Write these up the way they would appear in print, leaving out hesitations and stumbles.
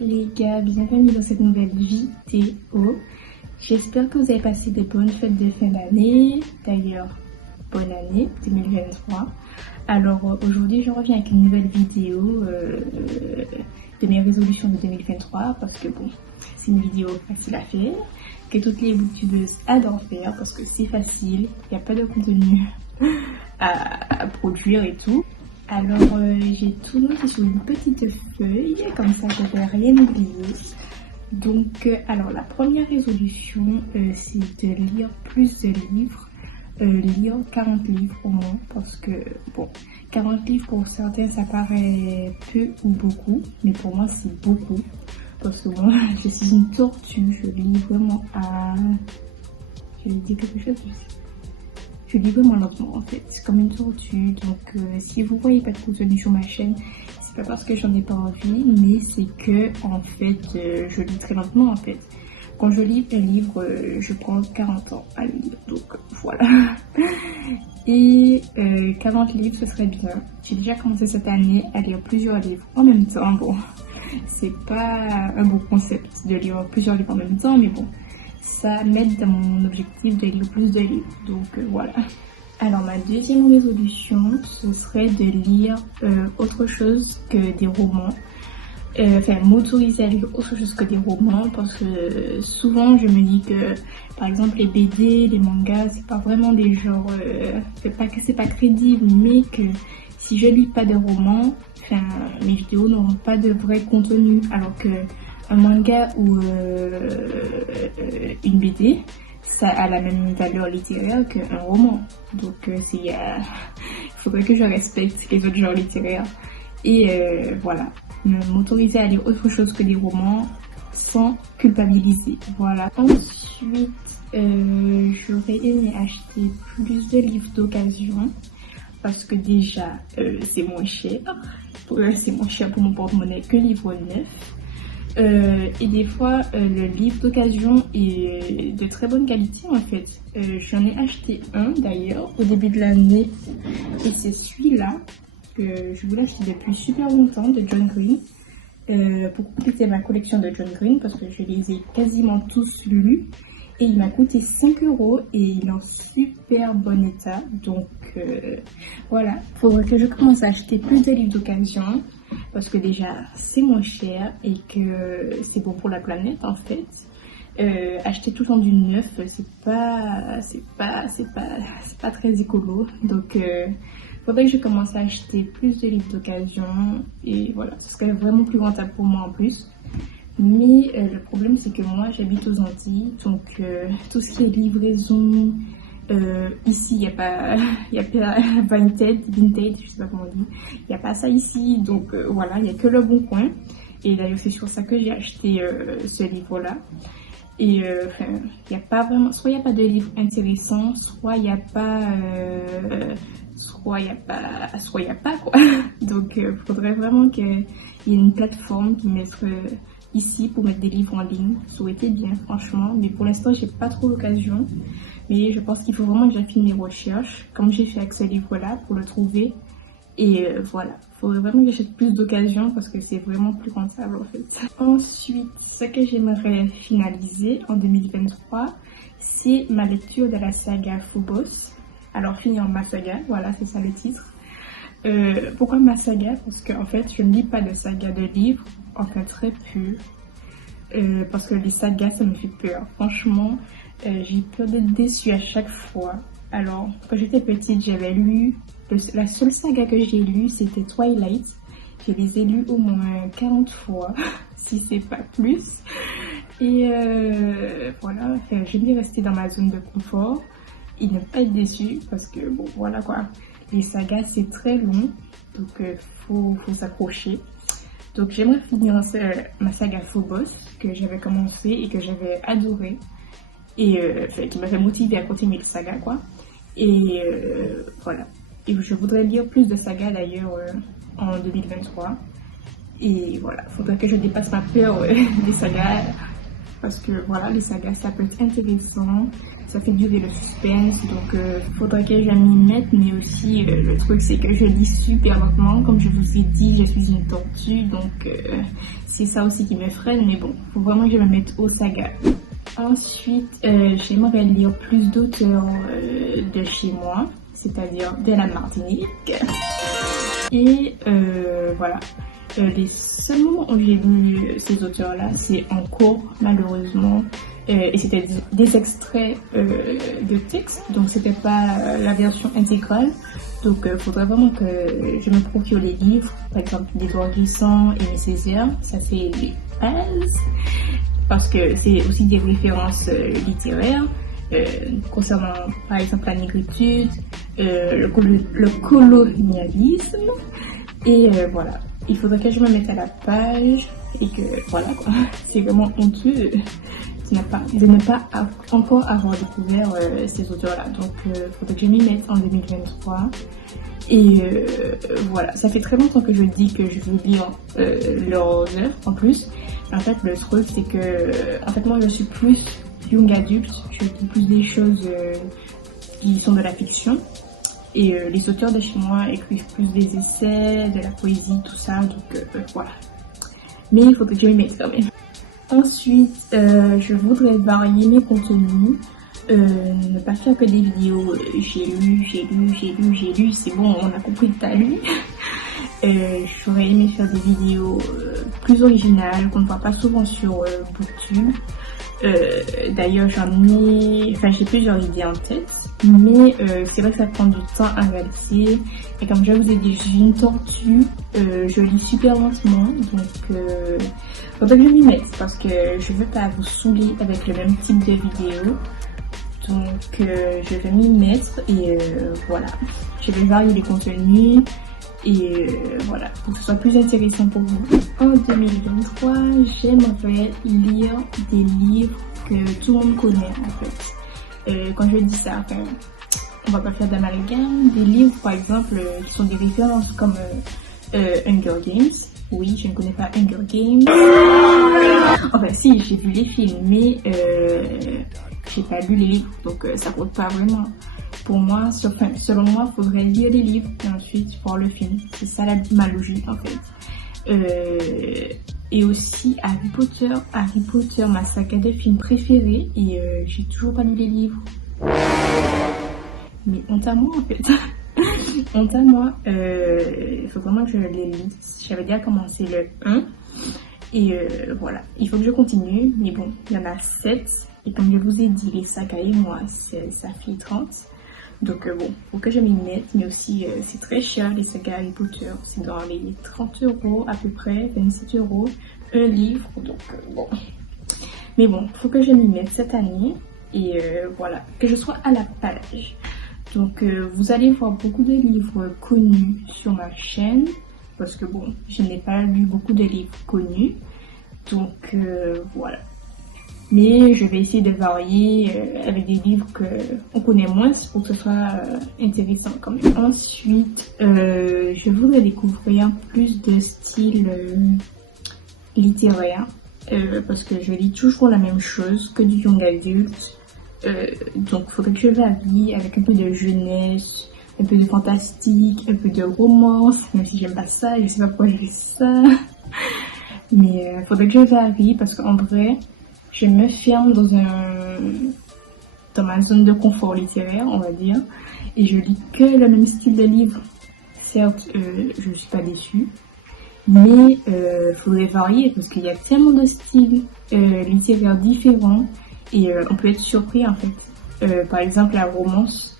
les gars, bienvenue dans cette nouvelle vidéo. J'espère que vous avez passé de bonnes fêtes de fin d'année. D'ailleurs, bonne année 2023. Alors aujourd'hui je reviens avec une nouvelle vidéo de mes résolutions de 2023 parce que bon, c'est une vidéo facile à faire, que toutes les youtubeuses adorent faire parce que c'est facile, il n'y a pas de contenu à produire et tout. Alors j'ai tout noté sur une petite feuille, comme ça je ne vais rien oublier. Donc alors la première résolution c'est de lire plus de livres, lire 40 livres au moins, parce que bon, 40 livres pour certains ça paraît peu ou beaucoup, mais pour moi c'est beaucoup, parce que moi je suis une tortue, je lis vraiment à... Je vais dire quelque chose aussi. Je lis vraiment lentement en fait, c'est comme une tortue, donc si vous voyez pas de contenu sur ma chaîne, c'est pas parce que j'en ai pas envie, mais c'est que en fait je lis très lentement en fait. Quand je lis un livre, je prends 40 ans à le lire, donc voilà. Et 40 livres ce serait bien. J'ai déjà commencé cette année à lire plusieurs livres en même temps, bon, c'est pas un bon concept de lire plusieurs livres en même temps, mais bon. Ça m'aide dans mon objectif de lire plus de livres, donc voilà. Alors ma deuxième résolution, ce serait de lire autre chose que des romans. Enfin, m'autoriser à lire autre chose que des romans, parce que souvent je me dis que par exemple les BD, les mangas, c'est pas vraiment des genres, c'est pas que c'est pas crédible, mais que si je lis pas de romans, enfin mes vidéos n'auront pas de vrai contenu, alors que un manga ou une BD, ça a la même valeur littéraire qu'un roman. Donc il faudrait que je respecte les autres genres littéraires. Et voilà, m'autoriser à lire autre chose que des romans sans culpabiliser. Voilà. Ensuite, j'aurais aimé acheter plus de livres d'occasion. Parce que déjà, c'est moins cher. C'est moins cher pour mon porte-monnaie que livre neuf. Et des fois le livre d'occasion est de très bonne qualité en fait. J'en ai acheté un d'ailleurs au début de l'année et c'est celui-là que je voulais acheter depuis super longtemps, de John Green, pour compléter ma collection de John Green, parce que je les ai quasiment tous lus et il m'a coûté 5 € et il est en super bon état, donc voilà, faudrait que je commence à acheter plus de livres d'occasion parce que déjà c'est moins cher et que c'est bon pour la planète en fait. Acheter tout le temps du neuf, c'est pas très écolo, donc faudrait que je commence à acheter plus de livres d'occasion et voilà, ce serait vraiment plus rentable pour moi en plus. Mais le problème c'est que moi j'habite aux Antilles, donc tout ce qui est livraison, ici il n'y a pas Vinted, je sais pas comment on dit, il n'y a pas ça ici, donc voilà, il n'y a que Le Bon Coin. Et d'ailleurs c'est sur ça que j'ai acheté ce livre là. Et enfin, il n'y a pas vraiment, soit il n'y a pas de livre intéressant, soit il n'y a pas soit il n'y a pas quoi. Donc faudrait vraiment qu'il y ait une plateforme qui mette ici pour mettre des livres en ligne. Ça aurait été bien franchement, mais pour l'instant j'ai pas trop l'occasion. Mais je pense qu'il faut vraiment que j'affine mes recherches, comme j'ai fait avec ce livre là, pour le trouver. Et voilà, il faudrait vraiment que j'achète plus d'occasions parce que c'est vraiment plus rentable en fait. Ensuite, ce que j'aimerais finaliser en 2023, c'est ma lecture de la saga Phobos. Alors finir ma saga, voilà, c'est ça le titre. Pourquoi ma saga? Parce qu'en fait je ne lis pas de saga de livres, enfin très peu, parce que les sagas ça me fait peur. Franchement, j'ai peur d'être déçue à chaque fois. Alors quand j'étais petite j'avais lu, la seule saga que j'ai lue c'était Twilight. Je les ai lus au moins 40 fois, si c'est pas plus. Et voilà, enfin, j'aime bien rester dans ma zone de confort et ne pas être déçue parce que bon voilà quoi. Les sagas c'est très long, donc faut s'accrocher. Donc j'aimerais finir ma saga Phobos que j'avais commencé et que j'avais adoré et qui m'avait motivé à continuer le saga quoi. Et voilà. Et je voudrais lire plus de sagas d'ailleurs en 2023. Et voilà, faudrait que je dépasse ma peur des sagas parce que voilà, les sagas ça peut être intéressant, ça fait durer le suspense, donc faudrait que j'aille m'y mettre, mais aussi le truc c'est que je lis super lentement, comme je vous ai dit, je suis une tortue, donc c'est ça aussi qui me freine, mais bon, faut vraiment que je me mette aux sagas. Ensuite, j'aimerais lire plus d'auteurs de chez moi, c'est-à-dire de la Martinique. Et voilà. Les seuls moments où j'ai lu ces auteurs-là, c'est en cours, malheureusement. Et c'était des extraits de texte, donc c'était pas la version intégrale. Donc il faudrait vraiment que je me procure les livres, par exemple d'Édouard Glissant et Aimé Césaire, ça c'est les bases, parce que c'est aussi des références littéraires concernant par exemple la négritude, le colonialisme, et voilà. Il faudrait que je me mette à la page et que voilà quoi, c'est vraiment honteux de ne pas encore avoir découvert ces auteurs-là. Donc il faudrait que je m'y mette en 2023. Et voilà, ça fait très longtemps que je dis que je veux lire leurs œuvres en plus. En fait, le truc c'est que en fait moi je suis plus young adulte, je lis plus des choses qui sont de la fiction. Et les auteurs de chez moi écrivent plus des essais, de la poésie, tout ça, donc voilà. Mais il faudrait que je m'y mette quand même. Ensuite, je voudrais varier mes contenus, ne pas faire que des vidéos j'ai lu, c'est bon, on a compris que t'as lu. J'aurais aimé faire des vidéos plus originales, qu'on ne voit pas souvent sur Booktube. D'ailleurs, j'ai plusieurs idées en tête, mais c'est vrai que ça prend du temps à réaliser. Et comme je vous ai dit, j'ai une tortue, je lis super lentement, donc faudrait que je m'y mette parce que je veux pas vous saouler avec le même type de vidéo. Donc je vais m'y mettre et voilà, je vais varier les contenus. Et voilà, pour que ce soit plus intéressant pour vous. En 2023, j'aimerais lire des livres que tout le monde connaît en fait. Quand je dis ça, enfin, on va pas faire d'amalgame. Des livres par exemple qui sont des références comme Hunger Games. Oui, je ne connais pas Hunger Games. Enfin si, j'ai vu les films, mais j'ai pas lu les livres, donc ça compte pas vraiment. Pour moi, selon moi, il faudrait lire les livres et ensuite voir le film. C'est ça ma logique en fait. Et aussi Harry Potter, ma saga de films préférée, et j'ai toujours pas lu les livres. Mais honte à moi en fait. Honte à moi. Il faut vraiment que je les lise. J'avais déjà commencé le 1. Et voilà, il faut que je continue. Mais bon, il y en a 7. Et comme je vous ai dit, les sagas et moi, ça fait 30. Donc bon, faut que je m'y mette, mais aussi c'est très cher les sagas Harry Potter, c'est dans les 30 € à peu près, 27 € un livre, donc bon. Mais bon, faut que je m'y mette cette année, et voilà, que je sois à la page. Donc vous allez voir beaucoup de livres connus sur ma chaîne, parce que bon, je n'ai pas lu beaucoup de livres connus, donc voilà. Mais je vais essayer de varier avec des livres qu'on connaît moins pour que ce soit intéressant quand même. Ensuite, je voudrais découvrir plus de styles littéraires parce que je lis toujours la même chose que du young adulte. Donc il faudrait que je varie avec un peu de jeunesse, un peu de fantastique, un peu de romance, même si j'aime pas ça, je sais pas pourquoi je fais ça. Mais il faudrait que je varie parce qu'en vrai, je me ferme dans ma zone de confort littéraire, on va dire, et je lis que le même style de livre. Certes, je ne suis pas déçue, mais il faudrait varier parce qu'il y a tellement de styles littéraires différents et on peut être surpris en fait. Par exemple, la romance,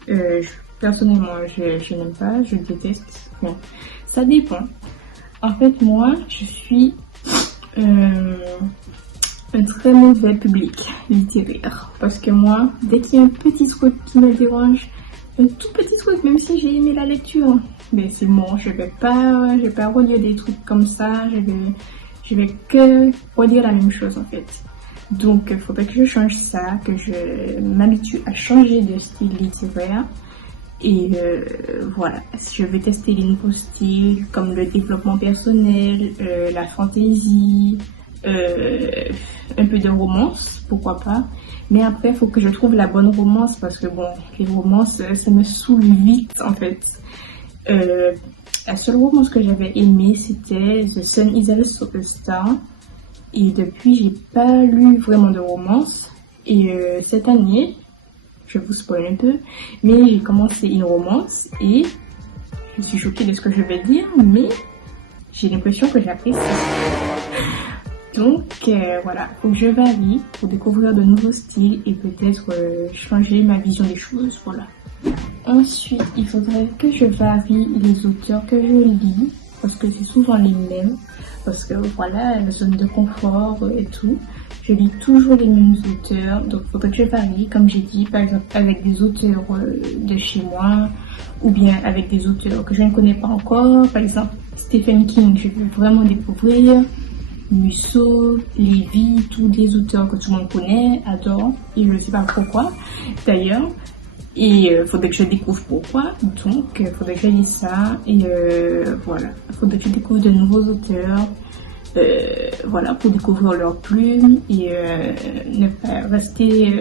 personnellement, je n'aime pas, je déteste. Bon, ça dépend. En fait, moi, je suis un très mauvais public littéraire parce que moi, dès qu'il y a un petit truc qui me dérange, un tout petit truc, même si j'ai aimé la lecture, mais c'est bon, je vais pas relire des trucs comme ça, je vais que relire la même chose en fait. Donc il faudrait que je change ça, que je m'habitue à changer de style littéraire. Et voilà, je vais tester les nouveaux styles comme le développement personnel, la fantaisie, un peu de romance, pourquoi pas. Mais après, il faut que je trouve la bonne romance parce que bon, les romances, ça me saoule vite en fait. La seule romance que j'avais aimée, c'était The Sun Is Also a Star. Et depuis, j'ai pas lu vraiment de romance. Et cette année, je vous spoil un peu, mais j'ai commencé une romance et je suis choquée de ce que je vais dire, mais j'ai l'impression que j'apprécie. Donc voilà, faut que je varie pour découvrir de nouveaux styles et peut-être changer ma vision des choses, voilà. Ensuite, il faudrait que je varie les auteurs que je lis, parce que c'est souvent les mêmes, parce que voilà, la zone de confort et tout. Je lis toujours les mêmes auteurs, donc il faudrait que je varie, comme j'ai dit, par exemple avec des auteurs de chez moi, ou bien avec des auteurs que je ne connais pas encore, par exemple Stephen King, je veux vraiment découvrir, Musso, Lévy, tous des auteurs que tout le monde connaît, adore, et je ne sais pas pourquoi d'ailleurs. Et faudrait que je découvre pourquoi, donc faudrait que je lise ça, et voilà, faudrait que je découvre de nouveaux auteurs, voilà, pour découvrir leurs plumes, et ne pas rester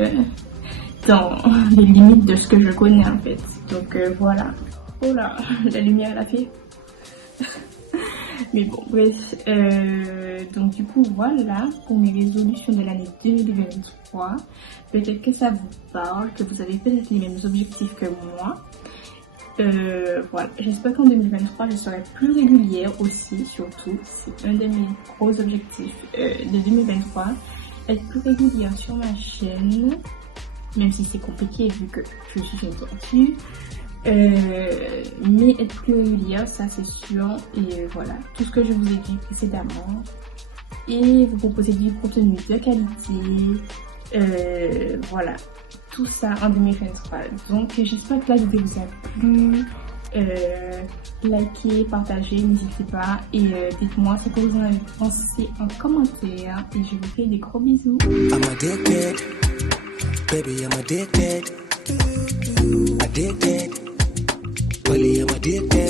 dans les limites de ce que je connais en fait. Donc voilà, oh là, la lumière elle a fait. Mais bon, bref, donc du coup, voilà pour mes résolutions de l'année 2023. Peut-être que ça vous parle, que vous avez peut-être les mêmes objectifs que moi. Voilà, j'espère qu'en 2023, je serai plus régulière aussi, surtout. C'est un de mes gros objectifs de 2023. Être plus régulière sur ma chaîne, même si c'est compliqué vu que je suis une tortue. Mais être plus régulière, ça c'est sûr. Et voilà, tout ce que je vous ai dit précédemment. Et vous proposer du contenu de qualité. Voilà, tout ça en 2023. Donc j'espère que la vidéo vous a plu. Likez, partagez, n'hésitez pas. Et dites-moi ce que vous en avez pensé en commentaire. Et je vous fais des gros bisous. I'm addicted, baby, I'm addicted. Addicted, really, I'm addicted.